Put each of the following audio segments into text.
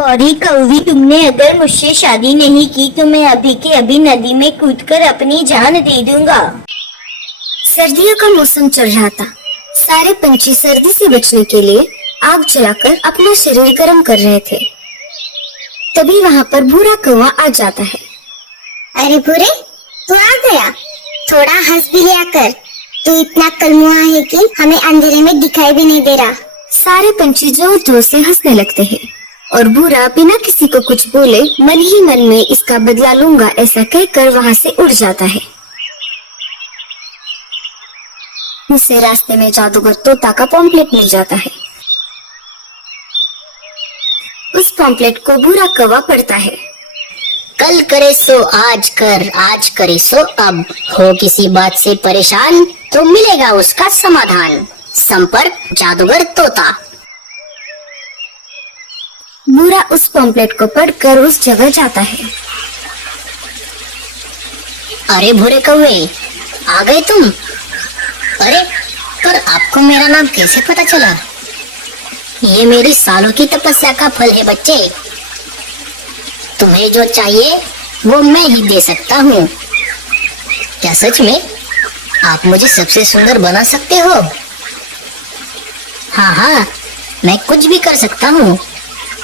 और ही कौवी, तुमने अगर मुझसे शादी नहीं की तो मैं अभी के अभी नदी में कूदकर अपनी जान दे दूंगा। सर्दियों का मौसम चल रहा था। सारे पंछी सर्दी से बचने के लिए आग जलाकर अपना शरीर गर्म कर रहे थे। तभी वहाँ पर भूरा कौवा आ जाता है। अरे भूरे, तू आ गया? थोड़ा हंस भी लिया कर। तू इतना कलमुआ है कि हमें अंधेरे में दिखाई भी नहीं दे रहा। सारे पंछी जोर जोर से हंसने लगते हैं और भूरा बिना किसी को कुछ बोले मन ही मन में इसका बदला लूंगा ऐसा कहकर वहाँ से उड़ जाता है। उसे रास्ते में जादूगर तोता का पॉम्पलेट मिल जाता है। उस पॉम्पलेट को भूरा कौवा पढ़ता है। कल करे सो आज कर, आज करे सो अब। हो किसी बात से परेशान तो मिलेगा उसका समाधान। संपर्क जादूगर तोता। भूरा उस पॉम्पलेट को पढ़कर उस जगह जाता है। अरे भूरे कौवे, आ गए तुम? अरे, पर आपको मेरा नाम कैसे पता चला? ये मेरी सालों की तपस्या का फल है बच्चे। तुम्हें जो चाहिए वो मैं ही दे सकता हूँ। क्या सच में आप मुझे सबसे सुंदर बना सकते हो? हाँ, मैं कुछ भी कर सकता हूँ,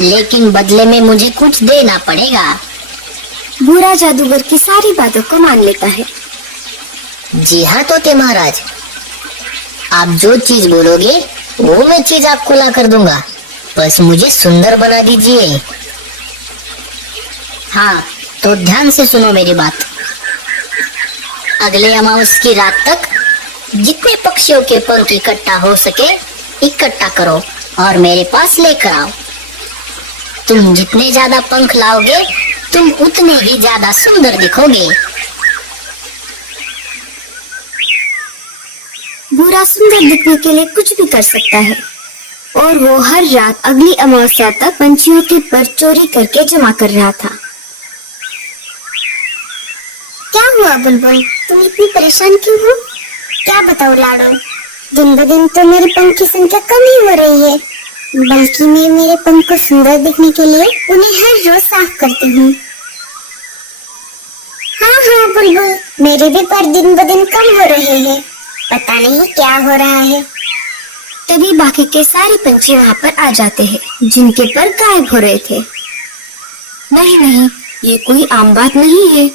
लेकिन बदले में मुझे कुछ देना पड़ेगा। भूरा जादूगर की सारी बातों को मान लेता है। जी हाँ तोते महाराज, आप जो चीज बोलोगे वो मैं चीज आपको ला कर दूंगा। बस मुझे सुंदर बना दीजिए। हाँ, तो ध्यान से सुनो मेरी बात। अगले अमावस की रात तक जितने पक्षियों के पंख इकट्ठा हो सके इकट्ठा करो और मेरे पास लेकर आओ। तुम जितने ज्यादा पंख लाओगे तुम उतने ही ज्यादा सुंदर दिखोगे। भूरा सुंदर दिखने के लिए कुछ भी कर सकता है और वो हर रात अगली अमावस्या तक पंछियों के पर चोरी करके जमा कर रहा था। क्या हुआ बुलबुल, तुम इतनी परेशान क्यों हो? क्या बताओ लाडो, दिन ब दिन तो मेरे पंख की संख्या कम ही हो रही है। बल्कि मैं मेरे पंख को सुंदर दिखने के लिए उन्हें हर रोज साफ करती हूँ। हाँ बुलबुल, मेरे भी पर दिन ब दिन कम हो रहे हैं। पता नहीं क्या हो रहा है। तभी बाकी के सारे पंछी वहाँ पर आ जाते हैं जिनके पर गायब हो रहे थे। नहीं, ये कोई आम बात नहीं है।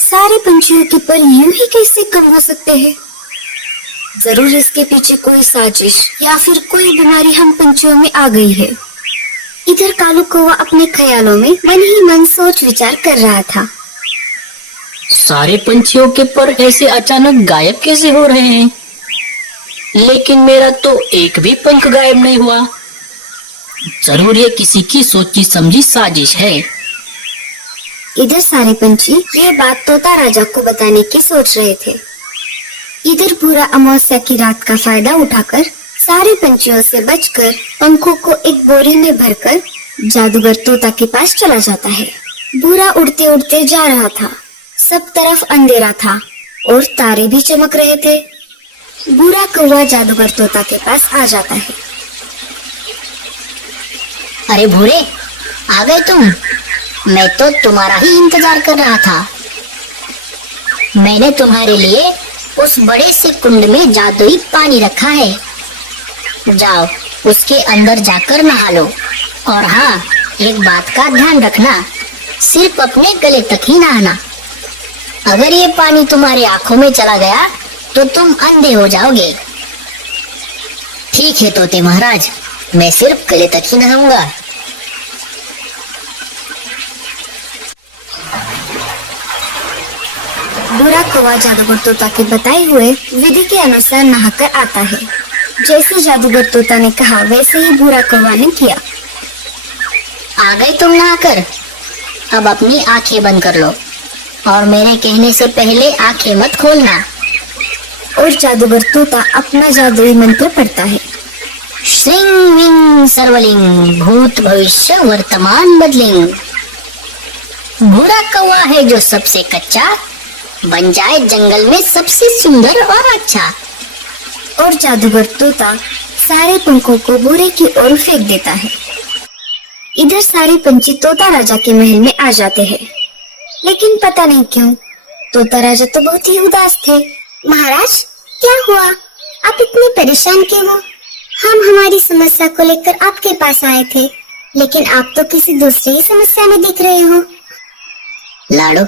सारे पंछियों के पर यूं ही कैसे कम हो सकते हैं? जरूर इसके पीछे कोई साजिश या फिर कोई बीमारी हम पंछियों में आ गई है। इधर कालू कौवा अपने ख्यालों में मन ही मन सोच विचार कर रहा था। सारे पंछियों के पर ऐसे अचानक गायब कैसे हो रहे हैं? लेकिन मेरा तो एक भी पंख गायब नहीं हुआ। जरूर ये किसी की सोची समझी साजिश है। इधर सारे पंछी ये बात तोता राजा को बताने की सोच रहे थे। इधर पूरा अमावस्या की रात का फायदा उठाकर सारे पंछियों से बचकर पंखों को एक बोरी में भरकर जादूगर तोता के पास चला जाता है। भूरा उड़ते उड़ते जा रहा था। सब तरफ अंधेरा था और तारे भी चमक रहे थे। भूरा कौवा जादूगर तोता के पास आ जाता है। अरे भूरे, आ गए तुम? मैं तो तुम्हारा ही इंतजार कर रहा था। मैंने तुम्हारे लिए उस बड़े से कुंड में जादुई पानी रखा है। जाओ उसके अंदर जाकर नहा लो। और हाँ, एक बात का ध्यान रखना, सिर्फ अपने गले तक ही नहाना। अगर ये पानी तुम्हारी आंखों में चला गया तो तुम अंधे हो जाओगे। ठीक है तोते महाराज, मैं सिर्फ गले तक ही नहाऊंगा। भूरा कौवा जादूगर तोता के बताए हुए विधि के अनुसार नहाकर आता है। जैसे जादूगर तोता ने कहा वैसे ही भूरा कौवा ने किया। आ गए तुम नहाकर? अब अपनी आंखें बंद कर लो और मेरे कहने से पहले आंखें मत खोलना। और जादूगर तोता अपना जादुई मंत्र पढ़ता है। श्रीं विं सर्वलिंग भूत भविष्य वर्तमान बदलिंग। भूरा कौवा है जो सबसे कच्चा, बन जाए जंगल में सबसे सुंदर और अच्छा। और जादूगर तोता सारे पंखों को भूरे की ओर फेंक देता है। इधर सारे पंछी तोता राजा के महल में आ जाते हैं, लेकिन पता नहीं क्यों तोता राजा तो बहुत ही उदास थे। महाराज, क्या हुआ? आप इतने परेशान क्यों हो? हम हमारी समस्या को लेकर आपके पास आए थे, लेकिन आप तो किसी दूसरी ही समस्या में दिख रहे हो। लाडो,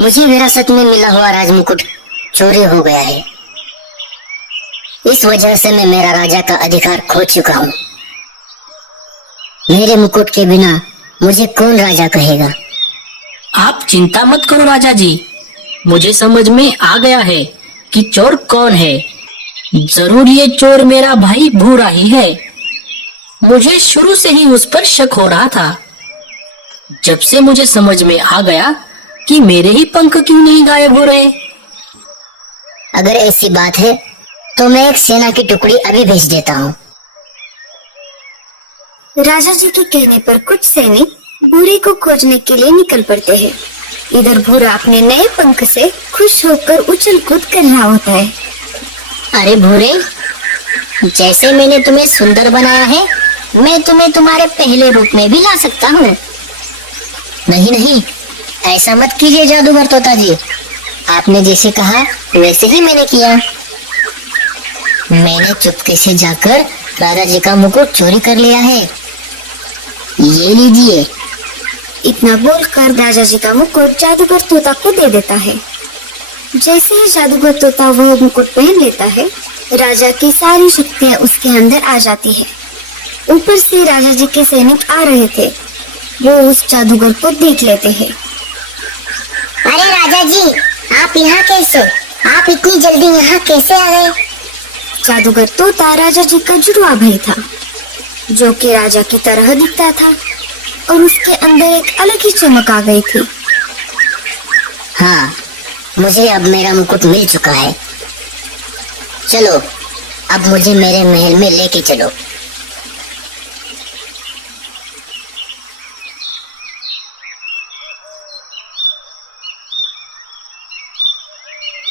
मुझे विरासत में मिला हुआ राजमुकुट चोरी हो गया है। इस वजह से मैं मेरा राजा का अधिकार खो चुका हूँ। मेरे मुकुट के बिना मुझे कौन राजा कहेगा? आप चिंता मत करो राजा जी, मुझे समझ में आ गया है कि चोर कौन है। जरूर ये चोर मेरा भाई भूरा ही है। मुझे शुरू से ही उस पर शक हो रहा था। जब से मुझे समझ में आ गया कि मेरे ही पंख क्यों नहीं गायब हो रहे। अगर ऐसी बात है तो मैं एक सेना की टुकड़ी अभी भेज देता हूँ। राजा जी के कहने पर कुछ सैनिक भूरे को खोजने के लिए निकल पड़ते हैं। इधर भूरा अपने नए पंख से खुश होकर उछल कूद कर रहा होता है। अरे भूरे, जैसे मैंने तुम्हें सुंदर बनाया है, मैं तुम्हें तुम्हारे पहले रूप में भी ला सकता हूँ। नहीं नहीं, ऐसा मत कीजिए जादूगर तोता जी। आपने जैसे कहा वैसे ही मैंने किया। मैंने चुपके से जाकर राजा जी का मुकुट चोरी कर लिया है। ये लीजिए। इतना बोलकर राजा जी का मुकुट जादूगर तोता को दे देता है। जैसे ही जादूगर तोता वह मुकुट पहन लेता है, राजा की सारी शक्तियां उसके अंदर आ जाती है। ऊपर से राजा जी के सैनिक आ रहे थे, वो उस जादूगर को देख लेते हैं। अरे राजा जी, आप यहाँ कैसे? आप इतनी जल्दी यहाँ कैसे आ गए? जादूगर तोता राजा जी का जुड़वा भाई था, जो कि राजा की तरह दिखता था और उसके अंदर एक अलग ही चमक आ गई थी। हाँ, मुझे अब मेरा मुकुट मिल चुका है। चलो, अब मुझे मेरे महल में लेके चलो।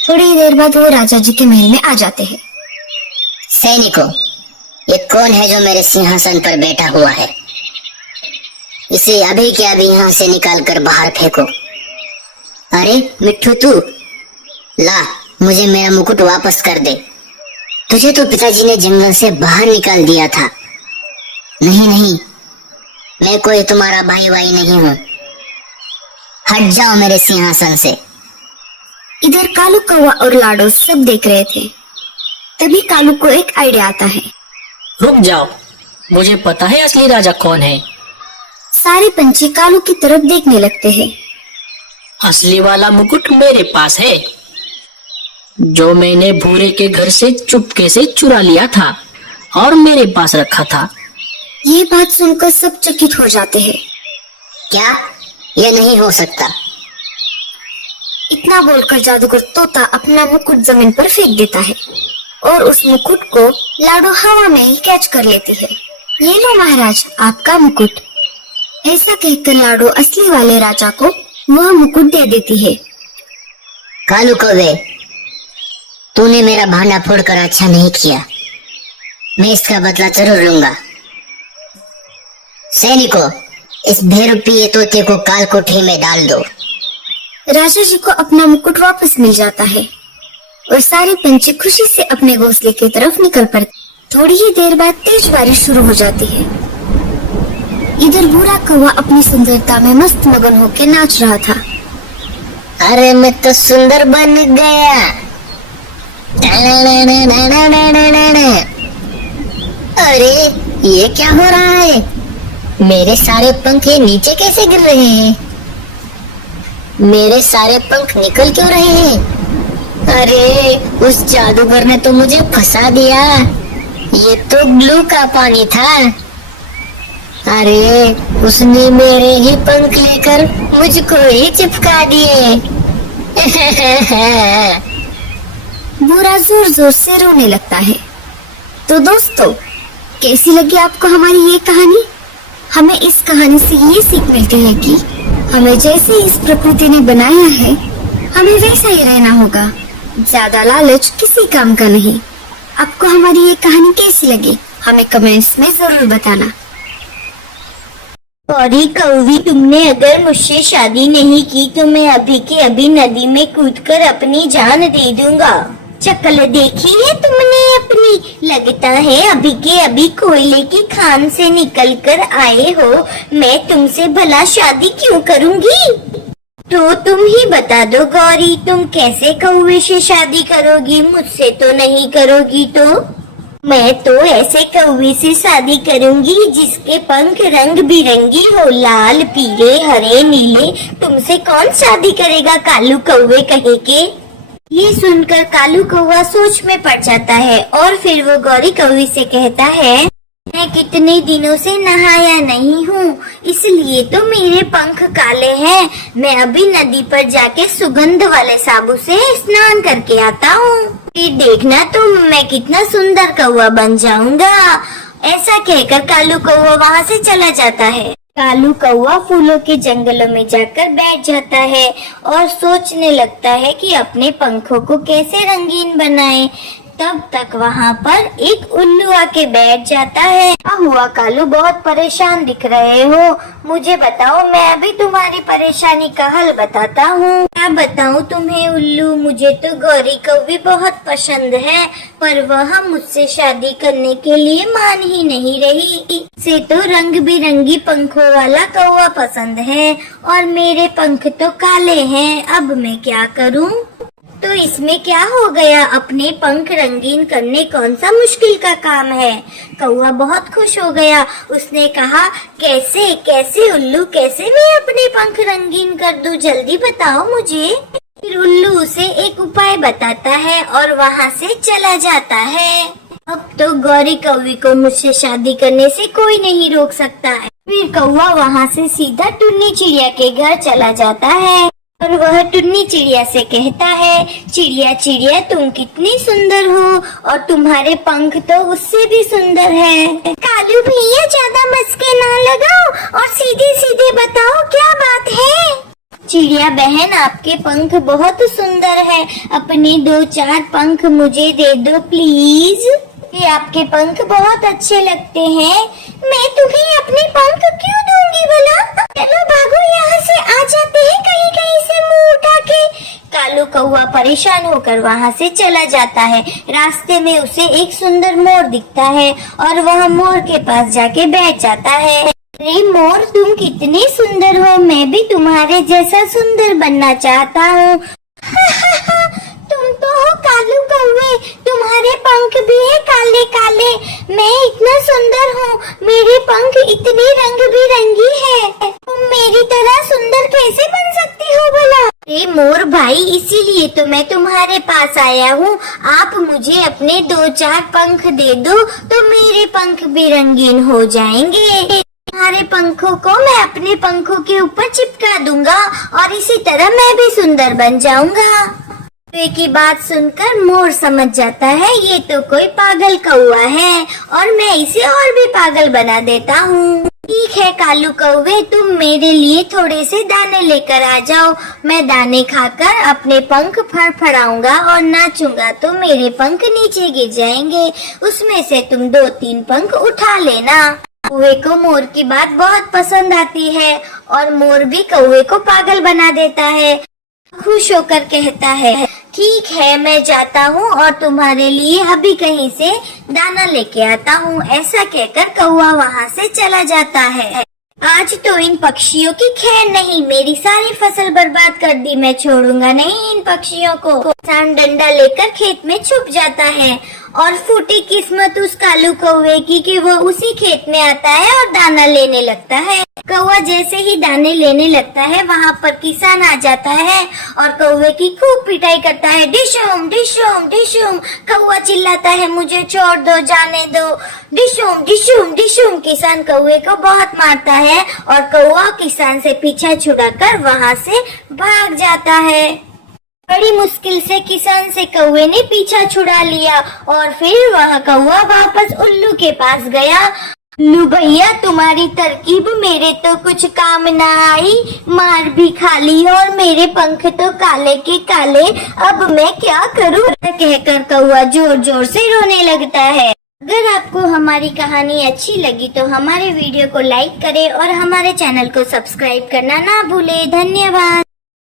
थोड़ी देर बाद वो राजा जी के महल में आ जाते हैं। सैनिकों, ये कौन है जो मेरे सिंहासन पर बैठा हुआ है? इसे अभी के अभी यहाँ से निकाल कर बाहर फेंको। अरे मिट्ठू, तू ला, मुझे मेरा मुकुट वापस कर दे। तुझे तो पिताजी ने जंगल से बाहर निकाल दिया था। नहीं नहीं, मैं कोई तुम्हारा भाई वाई नहीं हूँ। हट जाओ मेरे सिंहासन से। इधर कालू कौवा और लाडो सब देख रहे थे। तभी कालू को एक आइडिया आता है। रुक जाओ, मुझे पता है असली राजा कौन है। सारे पंछी कालू की तरफ देखने लगते हैं। असली वाला मुकुट मेरे पास है, जो मैंने भूरे के घर से चुपके से चुरा लिया था और मेरे पास रखा था। ये बात सुनकर सब चकित हो जाते हैं। क्या? ये नहीं हो सकता। इतना बोलकर जादूगर तोता अपना मुकुट जमीन पर फेंक देता है और उस मुकुट को लाडो हवा में ही कैच कर लेती है। ये लो महाराज, आपका मुकुट। ऐसा कहकर लाडो असली वाले राजा को वह मुकुट दे देती है। कालू कौवे, तूने मेरा भांडा फोड़कर अच्छा नहीं किया। मैं इसका बदला जरूर लूंगा। सैनिकों, इस बेरुपये तोते को काल कोठरी में डाल दो। राजा जी को अपना मुकुट वापस मिल जाता है और सारे पंछी खुशी से अपने घोंसले की तरफ निकल पड़ते। थोड़ी ही देर बाद तेज बारिश शुरू हो जाती है। इधर भूरा कौवा अपनी सुंदरता में मस्त मगन होकर नाच रहा था। अरे मैं तो सुंदर बन गया। अरे ये क्या हो रहा है? मेरे सारे पंख ये नीचे कैसे गिर रहे हैं? मेरे सारे पंख निकल क्यों रहे हैं? अरे उस जादूगर ने तो मुझे फंसा दिया। ये तो ग्लू का पानी था। अरे उसने मेरे ही पंख लेकर मुझको ही चिपका दिए। भूरा जोर जोर से रोने लगता है। तो दोस्तों, कैसी लगी आपको हमारी ये कहानी? हमें इस कहानी से ये सीख मिलती है कि हमें जैसे इस प्रकृति ने बनाया है, हमें वैसा ही रहना होगा। ज्यादा लालच किसी काम का नहीं। आपको हमारी ये कहानी कैसी लगी, हमें कमेंट्स में जरूर बताना। गौरी कौवी, तुमने अगर मुझसे शादी नहीं की तो मैं अभी के अभी नदी में कूदकर अपनी जान दे दूंगा। शक्ल देखी है तुमने अपनी? लगता है अभी के अभी कोयले की खान से निकलकर आए हो। मैं तुमसे भला शादी क्यों करूंगी? तो तुम ही बता दो गौरी, तुम कैसे कौवे से शादी करोगी? मुझसे तो नहीं करोगी तो? मैं तो ऐसे कौवे से शादी करूंगी जिसके पंख रंग बिरंगी हो, लाल, पीले, हरे, नीले। तुमसे कौन शादी करेगा कालू कौवे कहे के? ये सुनकर कालू कौवा सोच में पड़ जाता है और फिर वो गौरी कौवी से कहता है, मैं कितने दिनों से नहाया नहीं हूँ, इसलिए तो मेरे पंख काले हैं। मैं अभी नदी पर जाके सुगंध वाले साबुन से स्नान करके आता हूँ, फिर देखना तुम मैं कितना सुंदर कौवा बन जाऊंगा। ऐसा कहकर कालू कौवा वहाँ से चला जाता है। कालू कौवा फूलों के जंगलों में जाकर बैठ जाता है और सोचने लगता है कि अपने पंखों को कैसे रंगीन बनाए। तब तक वहाँ पर एक उल्लू आके बैठ जाता है। क्या हुआ कालू, बहुत परेशान दिख रहे हो? मुझे बताओ, मैं अभी तुम्हारी परेशानी का हल बताता हूँ। क्या बताऊँ तुम्हें उल्लू, मुझे तो गौरी कौवी बहुत पसंद है, पर वह मुझसे शादी करने के लिए मान ही नहीं रही। से तो रंग बिरंगी पंखों वाला कौवा पसंद है और मेरे पंख तो काले हैं। अब मैं क्या करूँ? तो इसमें क्या हो गया, अपने पंख रंगीन करने कौन सा मुश्किल का काम है। कौवा बहुत खुश हो गया। उसने कहा, कैसे कैसे उल्लू, कैसे मैं अपने पंख रंगीन कर दूं, जल्दी बताओ मुझे। फिर उल्लू उसे एक उपाय बताता है और वहाँ से चला जाता है। अब तो गौरी कौवी को मुझसे शादी करने से कोई नहीं रोक सकता है। फिर कौवा वहाँ से सीधा टुन्नी चिड़िया के घर चला जाता है और वह टुन्नी चिड़िया से कहता है, चिड़िया चिड़िया तुम कितनी सुंदर हो और तुम्हारे पंख तो उससे भी सुंदर है। कालू भैया ज्यादा मस्के ना लगाओ और सीधे सीधे बताओ क्या बात है। चिड़िया बहन, आपके पंख बहुत सुंदर है, अपने 2-4 पंख मुझे दे दो प्लीज। ये आपके पंख बहुत अच्छे लगते हैं। मैं तुम्हें अपने पंख क्यों दूंगी भला? चलो भागो यहाँ से, आ जाते हैं कहीं कहीं से मुंह उठा के। कालू कौवा परेशान होकर वहाँ से चला जाता है। रास्ते में उसे एक सुंदर मोर दिखता है और वह मोर के पास जाके बैठ जाता है। अरे मोर, तुम कितनी सुंदर हो, मैं भी तुम्हारे जैसा सुंदर बनना चाहता हूँ। तुम तो हो कालू कौवे, तुम्हारे पंख भी है काले काले। मैं इतना सुंदर हूँ, मेरे पंख इतनी रंग बिरंगी है, तुम मेरी तरह सुंदर कैसे बन सकती हो भला? अरे मोर भाई, इसीलिए तो मैं तुम्हारे पास आया हूँ। आप मुझे अपने 2-4 पंख दे दो तो मेरे पंख भी रंगीन हो जाएंगे। तुम्हारे पंखों को मैं अपने पंखों के ऊपर चिपका दूंगा और इसी तरह मैं भी सुंदर बन जाऊंगा। कौवे की बात सुनकर मोर समझ जाता है, ये तो कोई पागल कौवा है और मैं इसे और भी पागल बना देता हूँ। ठीक है कालू कौवे, तुम मेरे लिए थोड़े से दाने लेकर आ जाओ। मैं दाने खाकर अपने पंख फड़फड़ाऊंगा और नाचूंगा तो मेरे पंख नीचे गिर जाएंगे। उसमें से तुम 2-3 पंख उठा लेना। कौवे को मोर की बात बहुत पसंद आती है और मोर भी कौवे को पागल बना देता है। खुश होकर कहता है, ठीक है मैं जाता हूँ और तुम्हारे लिए अभी कहीं से दाना लेके आता हूँ। ऐसा कहकर कौवा वहाँ से चला जाता है। आज तो इन पक्षियों की खैर नहीं, मेरी सारी फसल बर्बाद कर दी। मैं छोड़ूंगा नहीं इन पक्षियों को। किसान डंडा लेकर खेत में छुप जाता है और फूटी किस्मत उस कालू कौवे की कि वो उसी खेत में आता है और दाना लेने लगता है। कौवा जैसे ही दाने लेने लगता है, वहाँ पर किसान आ जाता है और कौवे की खूब पिटाई करता है। डिशुम डिशुम डिशुम, कौवा चिल्लाता है, मुझे छोड़ दो, जाने दो। डिशुम डिशुम डिशुम, किसान कौवे को बहुत मारता है और कौवा किसान से पीछा छुड़ाकर वहाँ से भाग जाता है। बड़ी मुश्किल से किसान से कौवे ने पीछा छुड़ा लिया और फिर वह कौवा वापस उल्लू के पास गया। उल्लू भैया, तुम्हारी तरकीब मेरे तो कुछ काम ना आई, मार भी खा ली और मेरे पंख तो काले के काले। अब मैं क्या करूं? कहकर कौवा जोर जोर से रोने लगता है। अगर आपको हमारी कहानी अच्छी लगी तो हमारे वीडियो को लाइक करें और हमारे चैनल को सब्सक्राइब करना ना भूलें। धन्यवाद।